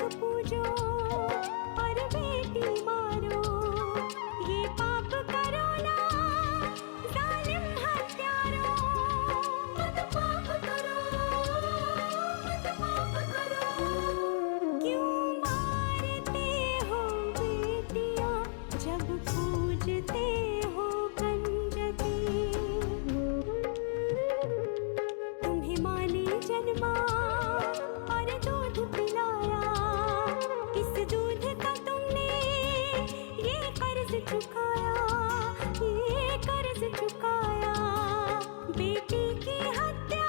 मत पूजो और बेटी मारो, ये पाप करो ना जालिम हत्यारो। मत पाप करो, मत पाप करो। क्यों मारते हो बेटियां जब पूजते हो कंजकी। तुम्हें माँ ने जन्मा और दूध पिलाया, इस दूध का तुमने ये कर्ज चुकाया, ये कर्ज चुकाया। बेटी की हत्या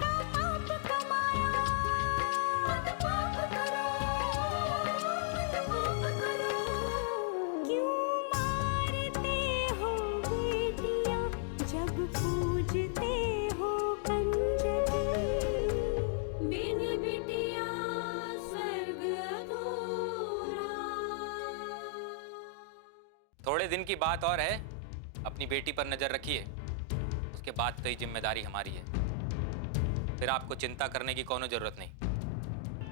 का पाप कमाया। मत पाप करो, मत पाप करो। क्यों मारते हो बेटियां जब पूजते हो कंजकी। बिन बिटिया स्वर्ग अधूरा। थोड़े दिन की बात और है, अपनी बेटी पर नजर रखिए, उसके बाद कई जिम्मेदारी हमारी है, फिर आपको चिंता करने की कोनो जरूरत नहीं।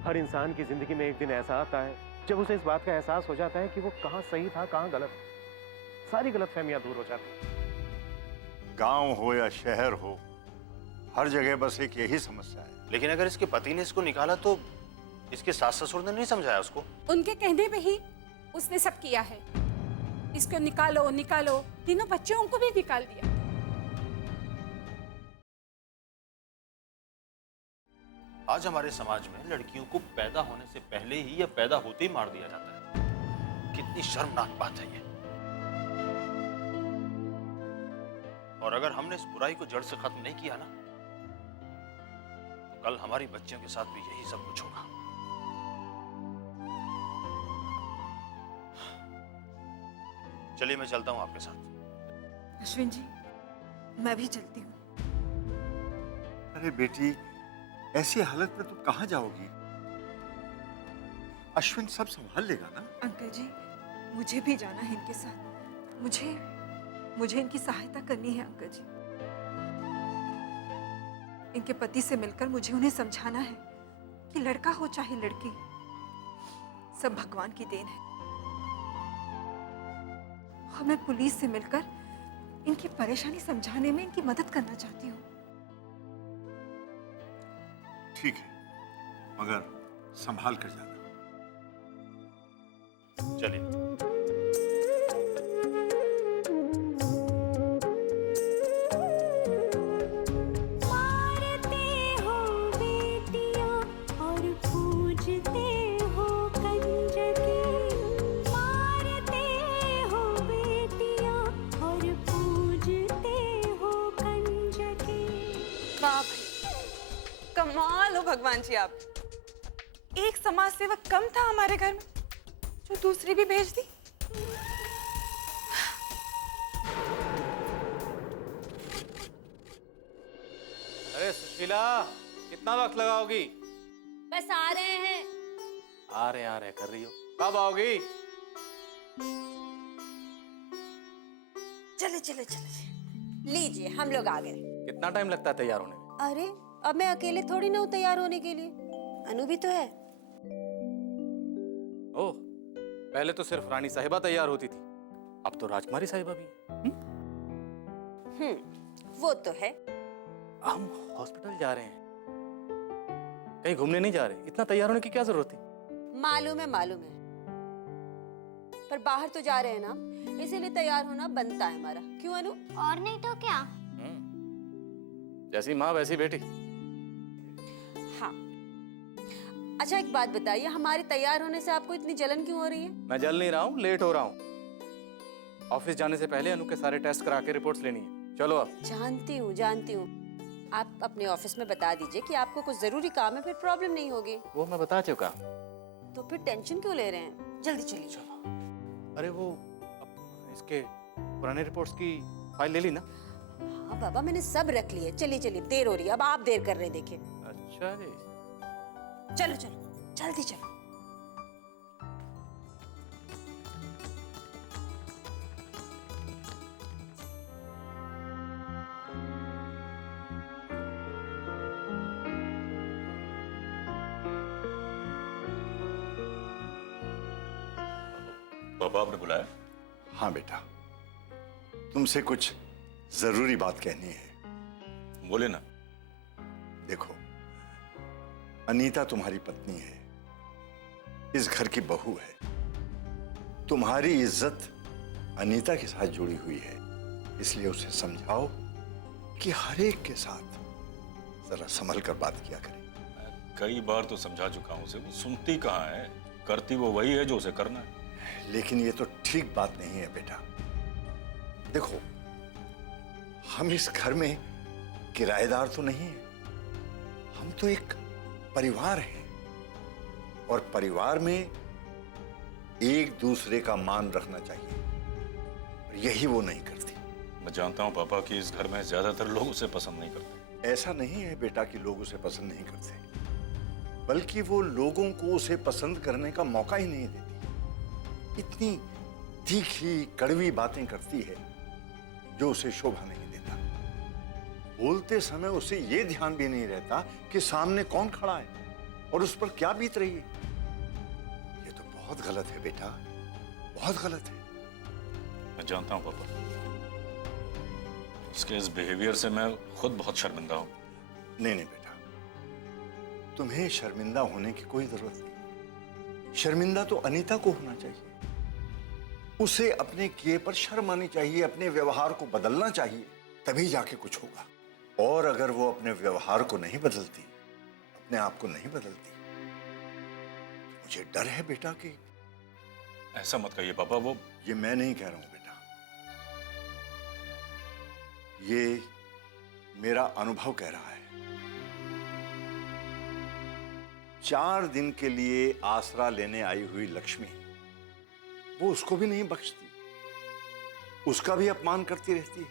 हर इंसान की जिंदगी में एक दिन ऐसा आता है जब उसे इस बात का एहसास हो जाता है कि वो कहाँ सही था कहाँ गलत। सारी गलतफहमियां दूर हो जाती हैं। गांव हो या शहर हो, हर जगह बस एक यही समस्या है। लेकिन अगर इसके पति ने इसको निकाला तो इसके सास ससुर ने नहीं समझाया उसको। उनके कहने पे ही उसने सब किया है। इसको निकालो निकालो, तीनों बच्चों को भी निकाल दिया। आज हमारे समाज में लड़कियों को पैदा होने से पहले ही या पैदा होते ही मार दिया जाता है। कितनी शर्मनाक बात है ये। और अगर हमने इस बुराई को जड़ से खत्म नहीं किया ना, तो कल हमारी बच्चियों के साथ भी यही सब कुछ होगा। चलिए मैं चलता हूं आपके साथ। अश्विन जी, मैं भी चलती हूँ। अरे बेटी, ऐसी हालत में तुम कहाँ जाओगी? अश्विन सब संभाल लेगा ना? अंकल जी, मुझे भी जाना है इनके साथ। मुझे इनकी सहायता करनी है अंकल जी। इनके पति से मिलकर मुझे उन्हें समझाना है कि लड़का हो चाहे लड़की, सब भगवान की देन है। और मैं पुलिस से मिलकर इनकी परेशानी समझाने में इनकी मदद करना चाहती हूँ। ठीक है, मगर संभाल कर जाना। चलिए। मारते हो बेटियां और पूजते हो कंजकी। मारते हो बेटियां और पूजते हो कंजकी। वाह भाई, कमाल हो भगवान जी आप। एक समाज सेवक कम था हमारे घर में, जो दूसरी भी भेज दी। अरे सुशीला, कितना वक्त लगाओगी? बस आ रहे हैं। आ रहे कर रही हो, कब आओगी? चले चले चले, लीजिए हम लोग आ गए। कितना टाइम लगता है तैयार होने में? अरे अब मैं अकेले थोड़ी ना हूँ तैयार होने के लिए, अनु भी तो है। ओह, पहले तो सिर्फ रानी साहिबा तैयार होती थी, अब तो राजकुमारी साहिबा भी है। वो तो है। हम हॉस्पिटल जा रहे हैं, कहीं घूमने नहीं जा रहे। इतना तैयार होने की क्या जरूरत थी? मालूम है, पर बाहर तो जा रहे हैं ना, इसीलिए तैयार होना बनता है हमारा। क्यों अनु? और नहीं तो क्या। जैसी माँ वैसी बेटी। हाँ। अच्छा एक बात बताइए, हमारे तैयार होने से आपको इतनी जलन क्यों हो रही है? मैं जल नहीं रहा हूँ, लेट हो रहा हूँ। ऑफिस जाने से पहले अनु के सारे टेस्ट करा के रिपोर्ट्स लेनी है। चलो अब। जानती हूँ। आप अपने ऑफिस में बता दीजिए कि आपको कुछ जरूरी काम है, फिर प्रॉब्लम नहीं होगी। वो मैं बता चुका। तो फिर टेंशन क्यों ले रहे हैं? जल्दी चलिए। चलो। अरे वो इसके पुराने रिपोर्ट्स की फाइल ले ली ना? हाँ बाबा, मैंने सब रख लिए। चलिए, देर हो रही है, अब आप देर कर रहे हैं, देखिए। अच्छा जी। चलो जल्दी चलो। पापा आपने बुलाया? हाँ बेटा, तुमसे कुछ जरूरी बात कहनी है। बोले ना। देखो, अनीता तुम्हारी पत्नी है, इस घर की बहू है। तुम्हारी इज्जत अनीता के साथ जुड़ी हुई है, इसलिए उसे समझाओ कि हर एक के साथ जरा संभल कर बात किया करे। मैं कई बार तो समझा चुका हूं उसे, वो सुनती कहाँ है। करती वो वही है जो उसे करना है। लेकिन ये तो ठीक बात नहीं है बेटा। देखो, हम इस घर में किराएदार तो नहीं है, हम तो एक परिवार हैं, और परिवार में एक दूसरे का मान रखना चाहिए, और यही वो नहीं करती। मैं जानता हूं पापा कि इस घर में ज्यादातर लोग उसे पसंद नहीं करते। ऐसा नहीं है बेटा कि लोग उसे पसंद नहीं करते, बल्कि वो लोगों को उसे पसंद करने का मौका ही नहीं देती। इतनी तीखी कड़वी बातें करती है जो उसे शोभा नहीं देता। बोलते समय उसे ये ध्यान भी नहीं रहता कि सामने कौन खड़ा है और उस पर क्या बीत रही है। ये तो बहुत गलत है बेटा, बहुत गलत है। मैं जानता हूं पापा, उसके इस बिहेवियर से मैं खुद बहुत शर्मिंदा हूं। नहीं नहीं बेटा, तुम्हें शर्मिंदा होने की कोई जरूरत नहीं। शर्मिंदा तो अनीता को होना चाहिए। उसे अपने किए पर शर्म आनी चाहिए, अपने व्यवहार को बदलना चाहिए, तभी जाके कुछ होगा। और अगर वो अपने व्यवहार को नहीं बदलती, अपने आप को नहीं बदलती, तो मुझे डर है बेटा कि। ऐसा मत कहिए पापा, वो। ये मैं नहीं कह रहा हूं बेटा, ये मेरा अनुभव कह रहा है। 4 दिन के लिए आसरा लेने आई हुई लक्ष्मी, वो उसको भी नहीं बख्शती, उसका भी अपमान करती रहती है।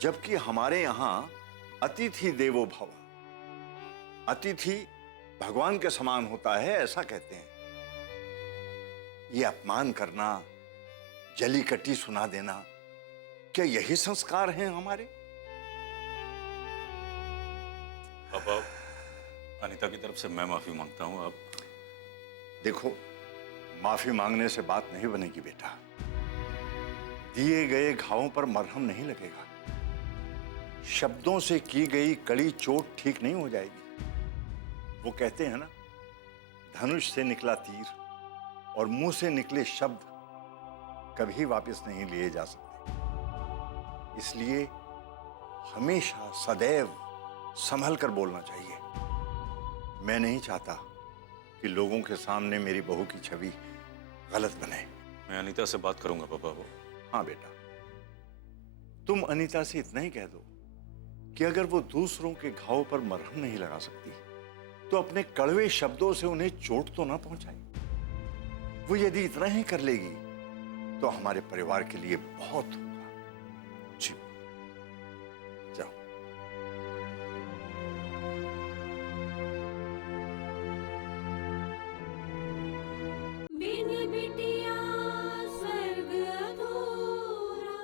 जबकि हमारे यहां अतिथि देवो भव, अतिथि भगवान के समान होता है, ऐसा कहते हैं। ये अपमान करना, जली कटी सुना देना, क्या यही संस्कार हैं हमारे? पापा, अनीता की तरफ से मैं माफी मांगता हूं। आप देखो, माफी मांगने से बात नहीं बनेगी बेटा। दिए गए घावों पर मरहम नहीं लगेगा। शब्दों से की गई कड़ी चोट ठीक नहीं हो जाएगी। वो कहते हैं ना, धनुष से निकला तीर और मुंह से निकले शब्द कभी वापस नहीं लिए जा सकते। इसलिए हमेशा सदैव संभल कर बोलना चाहिए। मैं नहीं चाहता कि लोगों के सामने मेरी बहू की छवि गलत बने। मैं अनीता से बात करूंगा पापा। वो। हाँ बेटा, तुम अनीता से इतना ही कह दो कि अगर वो दूसरों के घाव पर मरहम नहीं लगा सकती, तो अपने कड़वे शब्दों से उन्हें चोट तो ना पहुंचाए। वो यदि इतना ही कर लेगी तो हमारे परिवार के लिए बहुत होगा। जी, जाओ। बिन बिटिया स्वर्ग अधूरा।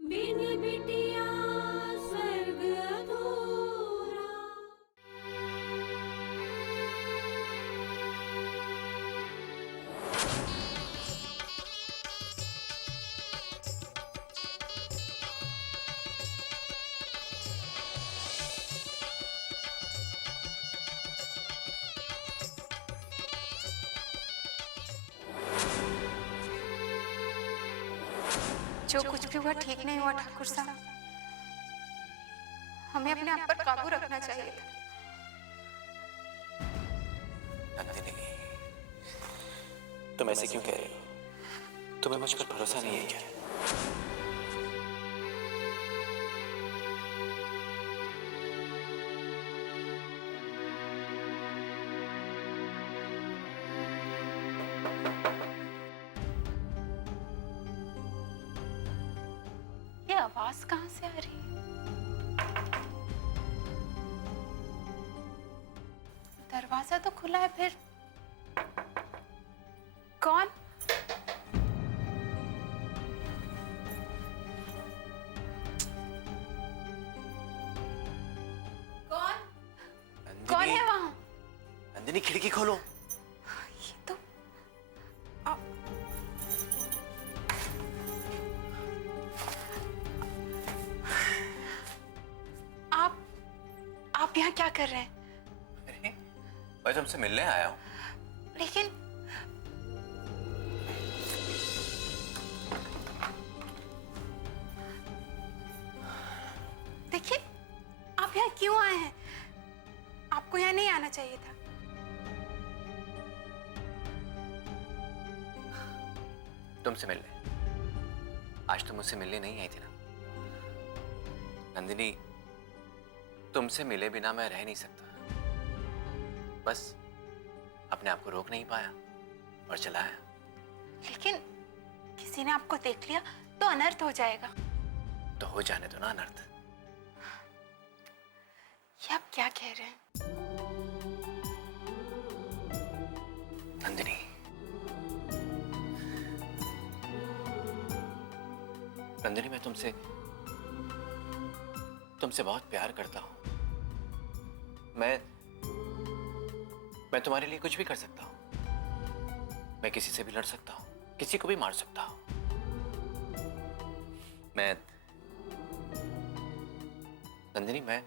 बिन बिटिया स्वर्ग अधूरा। जो कुछ भी हुआ ठीक नहीं हुआ ठाकुर साहब। हमें अपने आप पर काबू रखना चाहिए था। नंदिनी, तुम ऐसे क्यों कह रही हो? तुम्हें मुझ पर भरोसा नहीं है क्या? आवाज कहाँ से आ रही है? दरवाजा तो खुला है, फिर कौन? कौन है वहां? नंदिनी खिड़की खोलो। ये तो आप यहाँ क्या कर रहे हैं? अरे मैं तुमसे मिलने आया हूँ। लेकिन देखिए, आप यहाँ क्यों आए हैं? आपको यहाँ नहीं आना चाहिए था। तुमसे मिलने? आज तुम मुझसे मिलने नहीं आई थी ना नंदिनी। तुमसे मिले बिना मैं रह नहीं सकता। बस अपने आप को रोक नहीं पाया और चला आया। लेकिन किसी ने आपको देख लिया तो अनर्थ हो जाएगा। तो हो जाने दो ना अनर्थ। ये आप क्या कह रहे हैं? नंदिनी, नंदिनी मैं तुमसे बहुत प्यार करता हूं। मैं तुम्हारे लिए कुछ भी कर सकता हूं। मैं किसी से भी लड़ सकता हूं, किसी को भी मार सकता हूं। नंदिनी मैं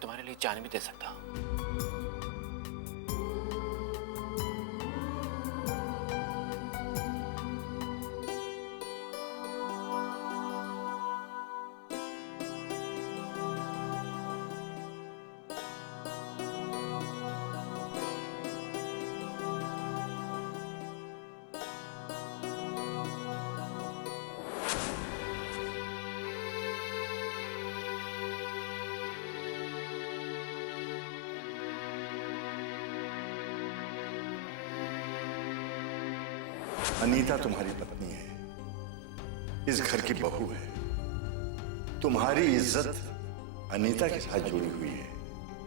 तुम्हारे लिए जान भी दे सकता हूं। अनीता तुम्हारी पत्नी है, इस घर की बहू है। तुम्हारी इज्जत अनीता के साथ जुड़ी हुई है,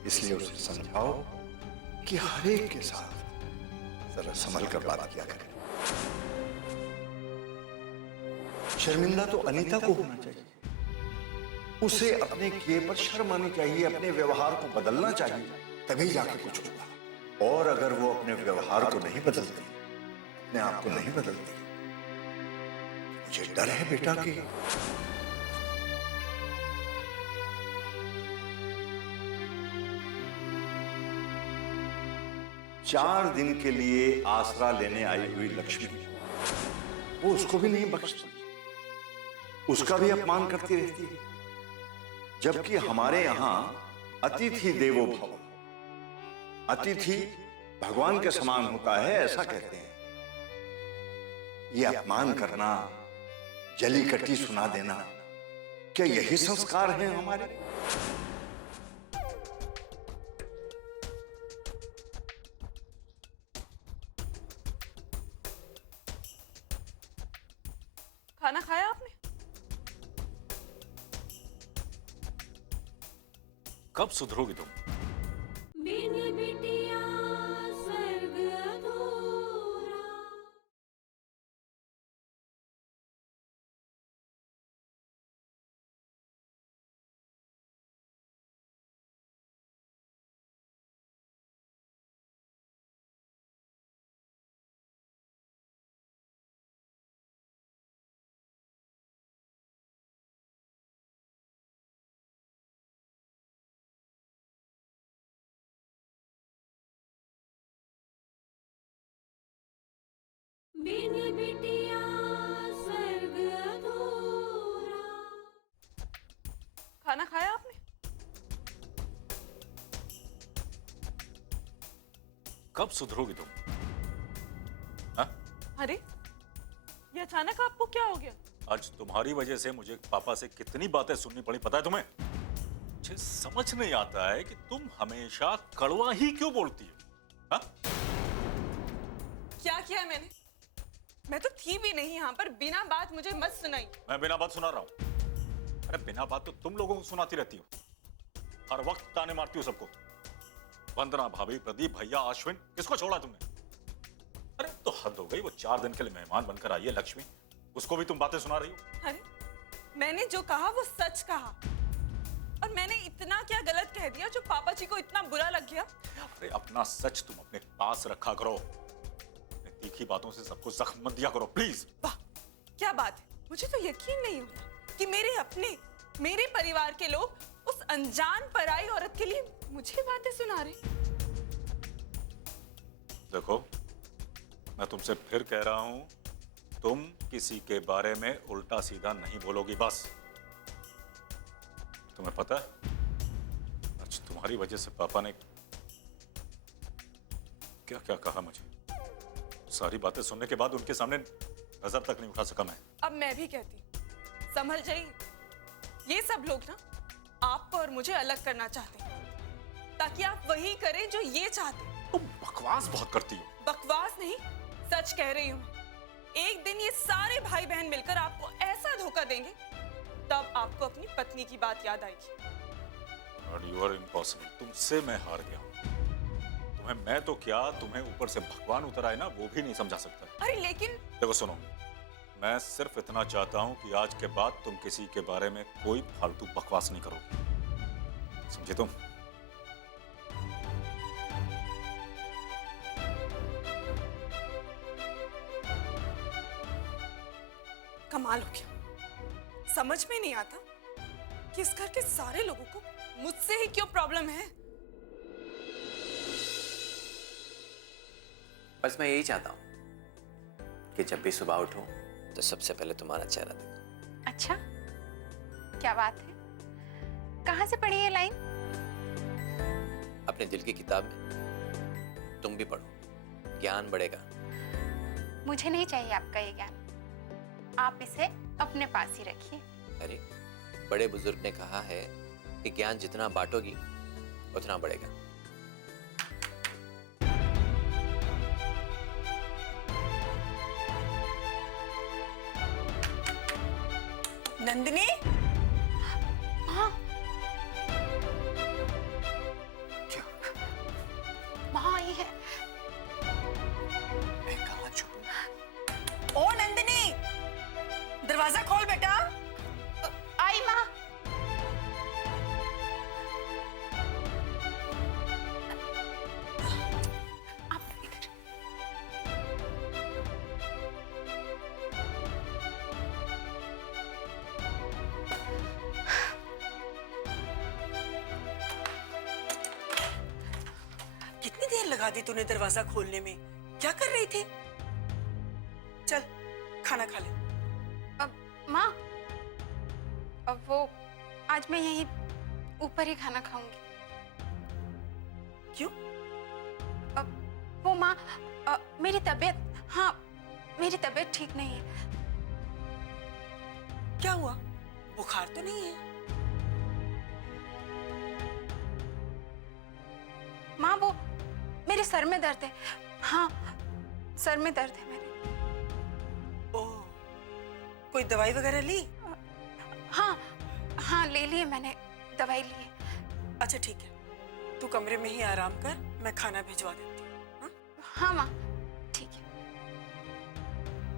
इसलिए उसे समझाओ कि हर एक के साथ जरा संभल कर बात किया करें। शर्मिंदा तो अनीता को होना चाहिए। उसे अपने किए पर शर्म आनी चाहिए, अपने व्यवहार को बदलना चाहिए, तभी जाके कुछ होगा। और अगर वो अपने व्यवहार को नहीं बदलती, अपने आप को नहीं बदलती, मुझे डर है बेटा कि चार दिन के लिए आसरा लेने आई हुई लक्ष्मी, वो उसको भी नहीं बख्शती, उसका भी अपमान करती रहती है। जबकि हमारे यहां अतिथि देवो भव, अतिथि भगवान के समान होता है, ऐसा कहते हैं। ये अपमान करना, जली कटी सुना देना, क्या यही संस्कार हैं हमारे? खाना खाया आपने? कब सुधरोगी तुम? बिन बिटिया स्वर्ग अधूरा। बिन बिटिया स्वर्ग अधूरा। खाना खाया आपने? कब सुधरोगी तुम? हाँ? अरे, ये अचानक आपको क्या हो गया? आज तुम्हारी वजह से मुझे पापा से कितनी बातें सुननी पड़ी, पता है तुम्हें? मुझे समझ नहीं आता है कि तुम हमेशा कड़वा ही क्यों बोलती हो? हाँ? क्या किया है मैंने? मैं तो थी भी नहीं यहाँ पर, बिना बात मुझे मत सुनाई। मैं बिना बात सुना रहा हूँ? अरे बिना बात तो तुम लोगों को सुनाती रहती हो, हर वक्त ताने मारती हो सबको। वंदना भाभी, प्रदीप भैया, अश्विन, किसको छोड़ा तुमने? अरे तो हद हो गई, वो 4 दिन के लिए मेहमान बनकर आई है लक्ष्मी, उसको भी तुम बातें सुना रही हो। अरे मैंने जो कहा वो सच कहा, और मैंने इतना क्या गलत कह दिया जो पापा जी को इतना बुरा लग गया? अरे अपना सच तुम अपने पास रखा करो, तीखी बातों से सबको जख्म मत दिया करो प्लीज। वाह क्या बात है, मुझे तो यकीन नहीं होता कि मेरे अपने, मेरे परिवार के लोग उस अनजान पराई औरत के लिए मुझे बातें सुना रहे। देखो मैं तुमसे फिर कह रहा हूं, तुम किसी के बारे में उल्टा सीधा नहीं बोलोगी बस। तुम्हें पता है आज तुम्हारी वजह से पापा ने क्या क्या कहा मुझे। सारी बातें सुनने के बाद उनके सामने नजर तक नहीं उठा सका मैं। अब मैं भी कहती हूँ, संभल जाइए। ये सब लोग ना आपको और मुझे अलग करना चाहते हैं, ताकि आप वही करें जो ये चाहते हैं। तुम बकवास बहुत करती हो। बकवास नहीं, सच कह रही हूँ। एक दिन ये सारे भाई बहन मिलकर आपको ऐसा धोखा देंगे, तब आपको अपनी पत्नी की बात याद आएगी। You are impossible। तुमसे मैं हार गया हूँ। तुम्हें मैं तो क्या, तुम्हें ऊपर से भगवान उतर आए ना, वो भी नहीं समझा सकता। अरे लेकिन देखो सुनो, मैं सिर्फ इतना चाहता हूँ कि आज के बाद तुम किसी के बारे में कोई फालतू बकवास नहीं करोगे, समझे तुम? कमाल हो गया, समझ में नहीं आता कि इस घर के सारे लोगों को मुझसे ही क्यों प्रॉब्लम है। बस मैं यही चाहता हूँ कि जब भी सुबह उठूं तो सबसे पहले तुम्हारा चेहरा देखूं। अच्छा क्या बात है, कहाँ से पढ़ी ये लाइन? अपने दिल की किताब में, तुम भी पढ़ो, ज्ञान बढ़ेगा। मुझे नहीं चाहिए आपका ये ज्ञान, आप इसे अपने पास ही रखिए। अरे बड़े बुजुर्ग ने कहा है कि ज्ञान जितना बांटोगी उतना बढ़ेगा। नंदिनी, माँ, माँ आई है। मैं कहाँ छुपूं? ओ नंदिनी, दरवाजा खोल बेटा। आई माँ। आप इधर। कितनी देर लगा दी तूने दरवाजा खोलने में? क्या कर रही थी? चल खाना खा ले। माँ, अब वो आज मैं यहीं ऊपर ही खाना खाऊंगी। क्यों? अब वो माँ, मेरी तबीयत, हाँ मेरी तबीयत ठीक नहीं है। क्या हुआ? बुखार तो नहीं है? माँ वो मेरे सर में दर्द है। हाँ सर में दर्द है मेरे। ओह, कोई दवाई वगैरह ली? हाँ हाँ ले लिए मैंने, दवाई ली है। अच्छा ठीक है, तू कमरे में ही आराम कर, मैं खाना भिजवा देती हूँ। हाँ माँ ठीक है।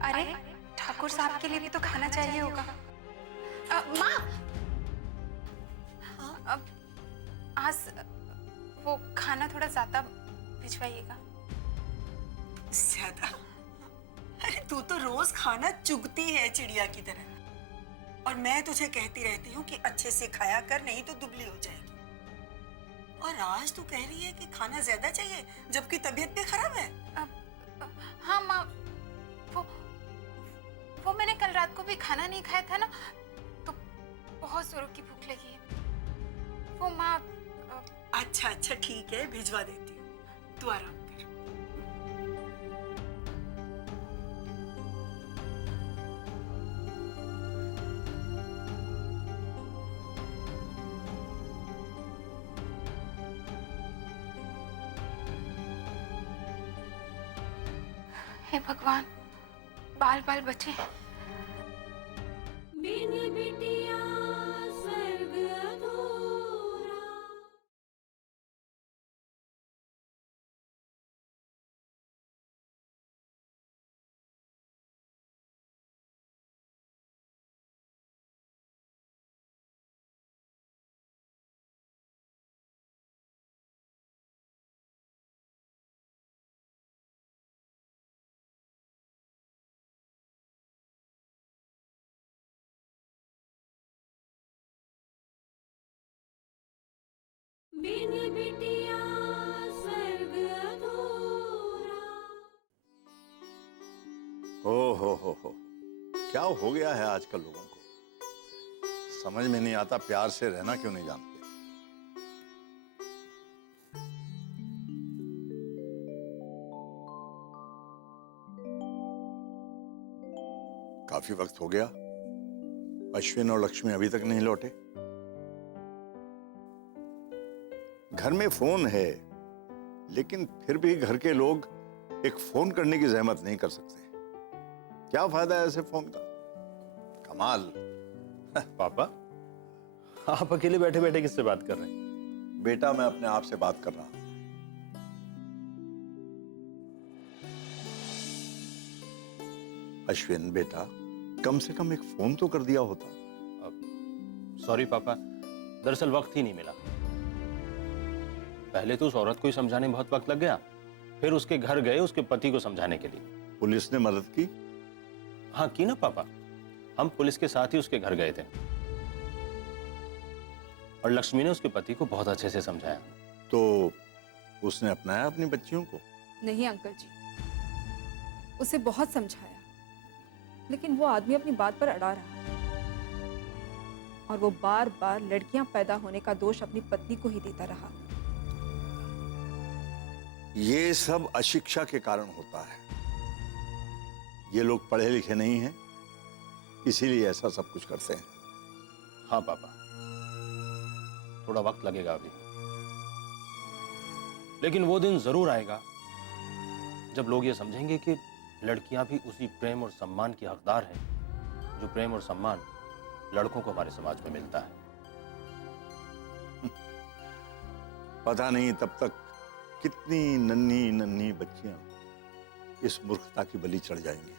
अरे ठाकुर साहब के लिए भी तो खाना चाहिए होगा। माँ, अब आज वो खाना थोड़ा ज्यादा भिजवाइएगा। ज्यादा? अरे तू तो रोज खाना चुगती है चिड़िया की तरह, और मैं तुझे कहती रहती हूँ कि अच्छे से खाया कर, नहीं तो दुबली हो जाएगी। और आज तू कह रही है कि खाना ज्यादा चाहिए, जबकि तबीयत भी खराब है। हाँ माँ, वो मैंने कल रात को भी खाना नहीं खाया था ना, तो बहुत जोरों की भूख लगी है। वो माँ। अच्छा अच्छा ठीक है, भिजवा देती हूँ, तू आराम कर। हे भगवान, बाल बाल बचे। बिन बिटिया स्वर्ग अधूरा। बिन बिटिया स्वर्ग अधूरा। हो क्या हो गया है आजकल लोगों को, समझ में नहीं आता प्यार से रहना क्यों नहीं जानते। काफी वक्त हो गया, अश्विन और लक्ष्मी अभी तक नहीं लौटे। घर में फोन है, लेकिन फिर भी घर के लोग एक फोन करने की जहमत नहीं कर सकते। क्या फायदा है ऐसे फोन का? कमाल। पापा, आप अकेले बैठे बैठे किससे बात कर रहे हैं? बेटा, मैं अपने आप से बात कर रहा हूं। अश्विन बेटा, कम से कम एक फोन तो कर दिया होता। सॉरी पापा, दरअसल वक्त ही नहीं मिला। पहले तो उस औरत को ही समझाने में बहुत वक्त लग गया, फिर उसके घर गए उसके पति को समझाने के लिए। पुलिस ने मदद की? हाँ की ना पापा, हम पुलिस के साथ ही उसके घर गए थे और लक्ष्मी ने उसके पति को बहुत अच्छे से समझाया। तो उसने अपनाया अपनी बच्चियों को? नहीं अंकल जी, उसे बहुत समझाया, लेकिन वो आदमी अपनी बात पर अड़ा रहा और वो बार बार लड़कियां पैदा होने का दोष अपनी पत्नी को ही देता रहा। ये सब अशिक्षा के कारण होता है। ये लोग पढ़े लिखे नहीं हैं, इसीलिए ऐसा सब कुछ करते हैं। हाँ पापा, थोड़ा वक्त लगेगा अभी, लेकिन वो दिन जरूर आएगा जब लोग ये समझेंगे कि लड़कियां भी उसी प्रेम और सम्मान की हकदार हैं जो प्रेम और सम्मान लड़कों को हमारे समाज में मिलता है। पता नहीं तब तक कितनी नन्ही नन्ही बच्चियां इस मूर्खता की बलि चढ़ जाएंगी।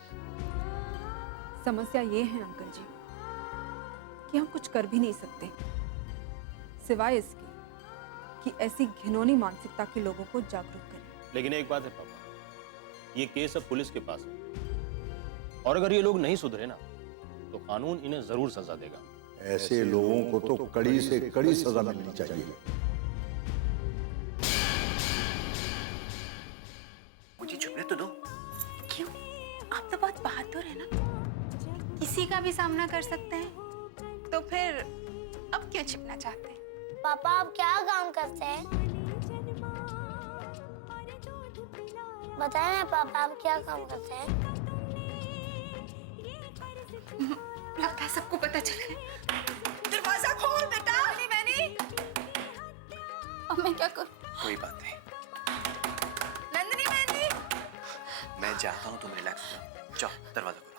समस्या ये है अंकल जी कि हम कुछ कर भी नहीं सकते सिवाय इसके कि ऐसी घिनौनी मानसिकता के लोगों को जागरूक करें। लेकिन एक बात है पापा, ये केस अब पुलिस के पास है और अगर ये लोग नहीं सुधरे ना तो कानून इन्हें जरूर सजा देगा। ऐसे लोगों को तो कड़ी से कड़ी सजा मिलनी चाहिए। मुझे छुपने तो दो। क्यों? आप तो बहुत बहादुर है ना, किसी का भी सामना कर सकते हैं, तो फिर अब क्यों छिपना चाहते हैं? पापा आप क्या काम करते हैं? बताए ना पापा आप क्या काम करते हैं? लगता है सबको पता चल गया। दरवाजा खोल बेटा। मैंने अब मैं क्या करूं? कोई बात नहीं, नंदिनी मैंने मैं चाहता हूँ तुम रिलैक्स हो जाओ। जाओ दरवाजा खोलो।